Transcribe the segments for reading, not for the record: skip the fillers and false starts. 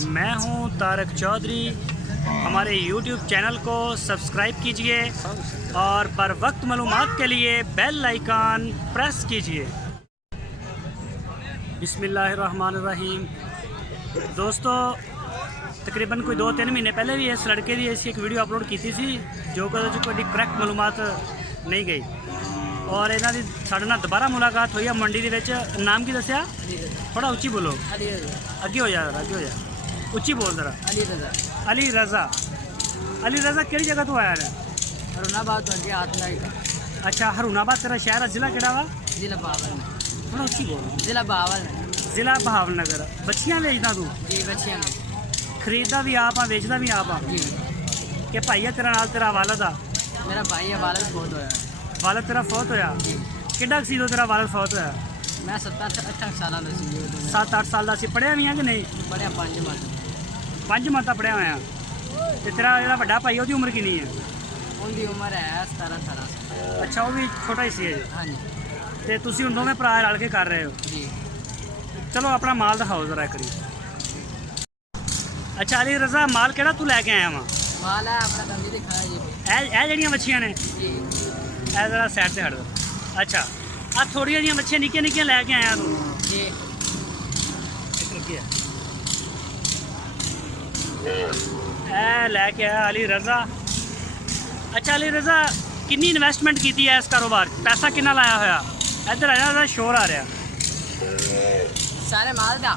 मैं हूं तारक चौधरी। हमारे YouTube चैनल को सब्सक्राइब कीजिए और बर वक्त मालूमात के लिए बेल आइकन प्रेस कीजिए। बिस्मिल्लाहिर्रहमानिर्रहीम। दोस्तों, तकरीबन कोई 2-3 महीने पहले भी इस लड़के की ऐसी एक वीडियो अपलोड की थी जो कोई करैक्ट मालूमात नहीं गई और इन्हों की साढ़े नाल दोबारा मुलाकात हुई है मंडी के विच। नाम की दसिया? थोड़ा उच्ची बोलो। अगे हो जा, अगे हो जा, उच्ची बोल जरा। अली रज़ा। अली रज़ा किहड़ी जगह तो आया है? हरुणाबाद तो अगे आतलाई का। अच्छा, हरुणाबाद तेरा शहर है। जिला केड़ा वा? जिला बहावल। थोड़ा उच्ची बोलो। जिला बहावल। जिला बहावलनगर। बच्चियां बेचदा तू? जी बच्चियां ने। खरीददा भी आप, बेचदा भी आप? जी। कि भाई है तेरा नाल तेरा वालद आ? मेरा भाई है, वालद बहुत होया। वालद तेरा फौत होया? जी। किड्डा सी तेरा वालद फौत होया? मैं 17-18 साल का सी। 7-8 साल का सी। पढ़िया भी है कि नहीं? पढ़िया 5 माह। 5 माह पढ़िया होया। ते तेरा जेह्ड़ा वड्डा भाई ओहदी उम्र किन्नी है? उनकी उम्र है 17-18 साल। अच्छा, वो भी छोटा ही सी है। हाँ जी। ते तुसीं हुण दोवें भरा रल के कर रहे हो? जी। चलो अपना माल दिखाओ जरा एक बारी। अच्छा अली रज़ा, माल केड़ा तू लैके आया वा? माल है अपना गंदी दिखाया जी। ए जड़ियाँ मच्छियाँ ने? जी। ए जरा साइड से हट दो। अच्छा, आ थोड़ियां जिहियां मच्छियाँ निक्कियां निक्कियां लैके आया तू? जी। ए लैके आया अली रज़ा। अच्छा अली रज़ा, किन्नी इन्वेस्टमेंट की है इस कारोबार? पैसा किन्ना लाया होया? इधर आया, शोर आ रहा। सारे माल दा।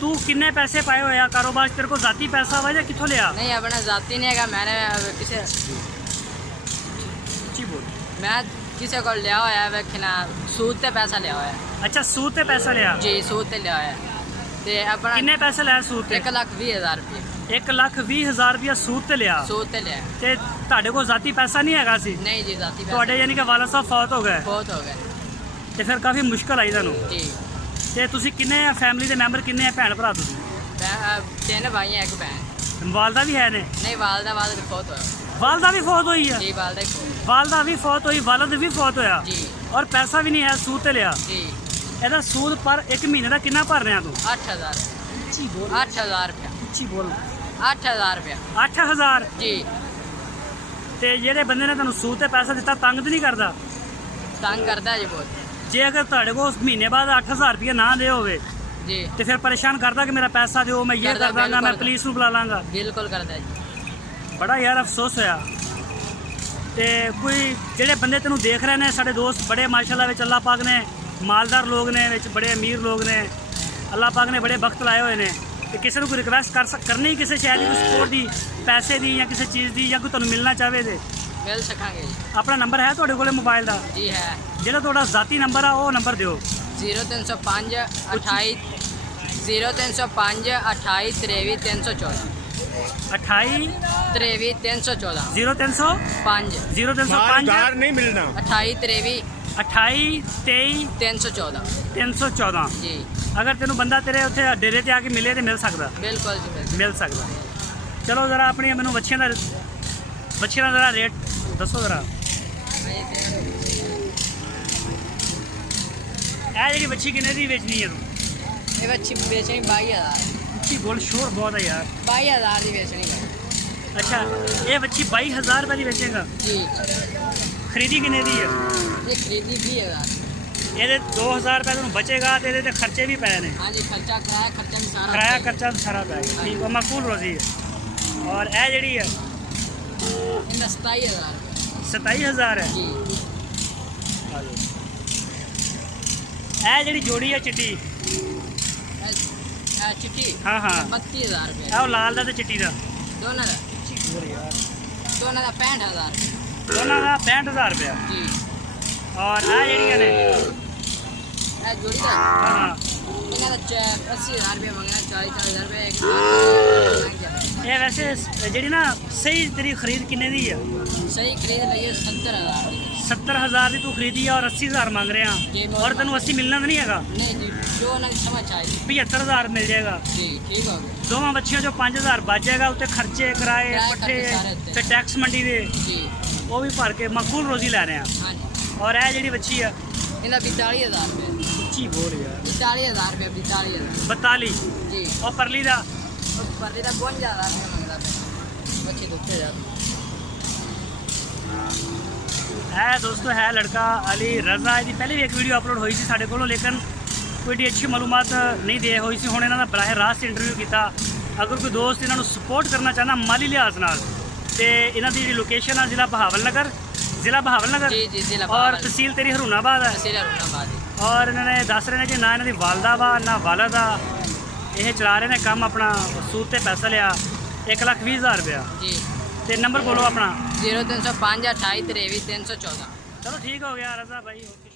तू किन्ने पैसे पाए होया कारोबार? तेरे को जाती पैसा हुआ या कितों लिया? नहीं, अपना जाती नहीं है। मैंने किसे बोल। मैं किसी को लिया होया वेखना, सूद ते पैसा लिया होया। अच्छा, सूद ते पैसा लिया? जी, सूद ते लिया होया। ते अपना किन्ने पैसे लिया सूद ते? 1,20,000 रुपये। 1,20,000 रुपया सूद ते लिया? सूद ते लिया। ते तुहाडे कोल जाती पैसा नहीं हैगा सी? नहीं जी, जाती पैसा। तुहाडे यानी कि वाला साहब फौत हो गए? बहुत हो गए। ते फिर काफ़ी मुश्किल आई तुहानू। जी। ते तुसी किन्ने फैमिली दे मैंबर किन्ने है भैन भरा तुसी? 3 भाई हैं, 1 बहन। वालदा भी है ने? नहीं, वालदा बहुत होया। वालदा भी फौत हुई है? जी, वालदा ही बहुत। वालदा भी फौत हुई, वालद भी फौत होया जी। और पैसा भी नहीं है, सूद ते लिया? जी। ਇਹਦਾ सूद पर 1 महीने का कितना भर रहे तू? 8,000। उच्ची बोल। 8,000 रुपया। उच्ची बोल। 8,000 रुपया। 8,000? जी। ਤੇ ਜਿਹੜੇ ਬੰਦੇ ਨੇ ਤੁਹਾਨੂੰ सूद ਤੇ ਪੈਸਾ ਦਿੱਤਾ ਤੰਗ ਤੇ ਨਹੀਂ ਕਰਦਾ? तंग करता है जी बहुत। ਜੇ ਅਗਰ ਤੁਹਾਡੇ ਕੋਲ ਮਹੀਨੇ ਬਾਅਦ 8,000 ਰੁਪਏ ਨਾ ਦੇ ਹੋਵੇ जी। ਤੇ ਫਿਰ ਪਰੇਸ਼ਾਨ ਕਰਦਾ ਕਿ ਮੇਰਾ ਪੈਸਾ ਦਿਓ, ਮੈਂ ਇਹ ਕਰ ਦਾਂਗਾ, ਮੈਂ ਪੁਲਿਸ ਨੂੰ ਬੁਲਾ ਲਾਂਗਾ? बिल्कुल करता है जी। ਬੜਾ ਯਾਰ ਅਫਸੋਸ ਹੋਇਆ। ਤੇ ਕੋਈ ਜਿਹੜੇ ਬੰਦੇ ਤੈਨੂੰ ਦੇਖ ਰਹੇ ਨੇ, ਸਾਡੇ ਦੋਸਤ ਬੜੇ ਮਾਸ਼ਾਅੱਲਾ ਵਿੱਚ ਅੱਲਾਹ ਪਾਕ ਨੇ ਮਾਲਦਾਰ ਲੋਕ ਨੇ, ਵਿੱਚ ਬੜੇ ਅਮੀਰ ਲੋਕ ਨੇ, ਅੱਲਾਹ ਪਾਕ ਨੇ ਬੜੇ ਵਕਤ ਲਾਏ ਹੋਏ ਨੇ। ਤੇ ਕਿਸੇ ਨੂੰ ਕੋਈ ਰਿਕਵੈਸਟ ਕਰਨੀ ਕਿਸੇ ਸ਼ਹਿਰ ਦੀ, ਕੋਈ ਸਪੋਰਟ ਦੀ, ਪੈਸੇ ਦੀ ਜਾਂ ਕਿਸੇ ਚੀਜ਼ ਦੀ, ਜਾਂ ਕੋਈ ਤੁਹਾਨੂੰ ਮਿਲਣਾ ਚਾਹਵੇ ਤੇ मिल सकेंगे जी। ਆਪਣਾ ਨੰਬਰ ਹੈ ਤੁਹਾਡੇ ਕੋਲੇ ਮੋਬਾਈਲ ਦਾ? जी है। ਜਿਹੜਾ ਤੁਹਾਡਾ ਜ਼ਾਤੀ ਨੰਬਰ ਆ ਉਹ ਨੰਬਰ ਦਿਓ। 0305 28 0305 28 23 314 28 23 314 0305 5 0305 नहीं मिलना। 28 23 28 23 314 314। जी। ਅਗਰ ਤੈਨੂੰ ਬੰਦਾ ਤੇਰੇ ਉੱਥੇ ਡੇਰੇ ਤੇ ਆ ਕੇ ਮਿਲੇ ਤੇ ਮਿਲ ਸਕਦਾ? बिल्कुल जी, बिल्कुल। ਮਿਲ ਸਕਦਾ। ਚਲੋ ਜ਼ਰਾ ਆਪਣੀ ਮੈਨੂੰ ਬੱਚਿਆਂ ਦਾ ਜ਼ਰਾ ਰੇਟ ਦੱਸੋ ਜ਼ਰਾ। ਇਹ ਜਿਹੜੀ ਬੱਚੀ ਕਿੰਨੇ ਦੀ ਵੇਚਣੀ ਹੈ ਤੂੰ? ये बच्ची बेचनी 22,000। ਉੱਚੀ ਬੋਲ, ਸ਼ੋਰ ਬਹੁਤ ਹੈ ਯਾਰ। 22,000 की बेचनी है। ਅੱਛਾ, ਇਹ ਬੱਚੀ 22,000 ਰੁਪਏ ਦੀ ਵੇਚੇਗਾ? जी। ਖਰੀਦੀ ਕਿੰਨੇ ਦੀ ਹੈ? ये खरीदनी 20,000। ਇਹਦੇ 2,000 ਰੁਪਏ ਤੁਹਾਨੂੰ ਬਚੇਗਾ ਤੇ ਇਹਦੇ ਤੇ ਖਰਚੇ ਵੀ ਪਏ ਨੇ। हाँ जी, खर्चा किराया खर्चा भी सारा। ਕਿਰਾਇਆ ਖਰਚਾ ਸਾਰਾ ਪੈ ਗਿਆ। ਠੀਕ ਹੈ, ਮਕਬੂਲ ਰੋਜ਼ੀ ਹੈ। ਔਰ ਇਹ ਜਿਹੜੀ ਹੈ इनका 27,000। 27,000 ਹੈ। जी। ਇਹ ਜਿਹੜੀ ਜੋੜੀ ਹੈ ਚਿੱਟੀ? चिट्ठी। हाँ हाँ। 32,000 रुपये। ਇਹ ਉਹ ਲਾਲ ਦਾ ਤੇ ਚਿੱਟੀ ਦਾ? दोनों का। दोनों का 65,000। ਦੋਨਾਂ ਦਾ 65,000 ਰੁਪਇਆ। जी। ਔਰ ਇਹ ਜਿਹੜੀਆਂ ਨੇ? जोड़ी का ਹਾਂ, इन्हें 80,000 रुपये मंगना, 40,000 रुपये एक। ਇਹ ਵੈਸੇ ਜਿਹੜੀ ਨਾ ਸਹੀ ਤੇਰੀ ਖਰੀਦ ਕਿੰਨੇ ਦੀ ਹੈ? सही खरीद लीजिए 70,000। 70,000 ਦੀ ਤੂੰ ਖਰੀਦੀ ਆ ਔਰ 80,000 ਮੰਗ ਰਿਹਾ जी। ਔਰ ਤੈਨੂੰ 80 ਮਿਲਣਾ ਤਾਂ ਨਹੀਂ ਹੈਗਾ? नहीं जी, जो ना समझ चाहिए। 75,000 ਮਿਲ ਜਾਏਗਾ। जी, ठीक हो गया। ਦੋਵਾਂ ਬੱਚਿਆਂ ਚੋਂ 5,000 ਬਚ ਜਾਏਗਾ। ਉੱਤੇ ਖਰਚੇ, ਕਿਰਾਏ, ਕਿਰਾਏ, ਪੱਠੇ ਖਰਚੇ ਸਾਰੇ ਉੱਤੇ। ਤੇ ਟੈਕਸ ਮੰਡੀ ਦੇ जी। ਉਹ ਵੀ ਭਰ ਕੇ ਮਕਬੂਲ ਰੋਜ਼ੀ ਲੈ ਰਹੇ ਆ। हाँ जी। ਔਰ ਇਹ ਜਿਹੜੀ ਬੱਚੀ ਆ? इनका 42,000 रुपये। ਉੱਚੀ ਬੋਲ ਯਾਰ। 42,000 रुपये। 42,000। 42। जी। ਉਹ ਪਰਲੀ ਦਾ? ਪਰਲੀ ਦਾ 52,000 ਰੁਪਏ ਮੰਗਦਾ ਪਿਆ ਬੱਚੇ ਦੁੱਤੇ ਯਾਰ है दोस्तों है लड़का अली रज़ा ਇਹਦੀ ਪਹਿਲੇ ਵੀ ਇੱਕ ਵੀਡੀਓ ਅਪਲੋਡ ਹੋਈ ਸੀ ਸਾਡੇ ਕੋਲੋਂ ਲੇਕਿਨ ਕੋਈ ਏਡੀ ਅੱਛੀ ਮਾਲੂਮਾਤ ਨਹੀਂ ਦੇ ਹੋਈ ਸੀ ਹੁਣ ਇਹਨਾਂ ਦਾ ਬਰਾਹ ਰਾਸਤ ਇੰਟਰਵਿਊ ਕੀਤਾ ਅਗਰ ਕੋਈ ਦੋਸਤ ਇਹਨਾਂ ਨੂੰ ਸਪੋਰਟ ਕਰਨਾ ਚਾਹੁੰਦਾ ਮਾਲੀ ਲਿਹਾਜ਼ ਨਾਲ ਤੇ ਇਹਨਾਂ ਦੀ ਜਿਹੜੀ ਲੋਕੇਸ਼ਨ ਆ ਜ਼ਿਲ੍ਹਾ ਬਹਾਵਲ ਨਗਰ ਜੀ ਜੀ ਜ਼ਿਲ੍ਹਾ ਔਰ ਬਹਾਵਲ ਤਹਿਸੀਲ ਤੇਰੀ ਹਰੂਨਾਬਾਦ ਹੈ ਤਹਿਸੀਲ ਹਰੂਨਾਬਾਦ ਔਰ ਇਹਨਾਂ ਨੇ ਦੱਸ ਰਹੇ ਨੇ ਕਿ ਨਾ ਇਹਨਾਂ ਦੀ ਵਾਲਦਾ ਵਾ ਨਾ ਵਾਲਦ ਆ ਇਹ ਚਲਾ ਰਹੇ ਨੇ ਕੰਮ ਆਪਣਾ ਸੂਦ ਤੇ ਪੈਸਾ ਲਿਆ 1,20,000 ਰੁਪਇਆ ਜੀ ਤੇ ਨੰਬਰ ਬੋਲੋ ਆਪਣਾ 0305 28 23 314 ਚਲੋ ਠੀਕ ਹੋ ਗਿਆ ਰਜ਼ਾ ਭਾਈ ਓਕੇ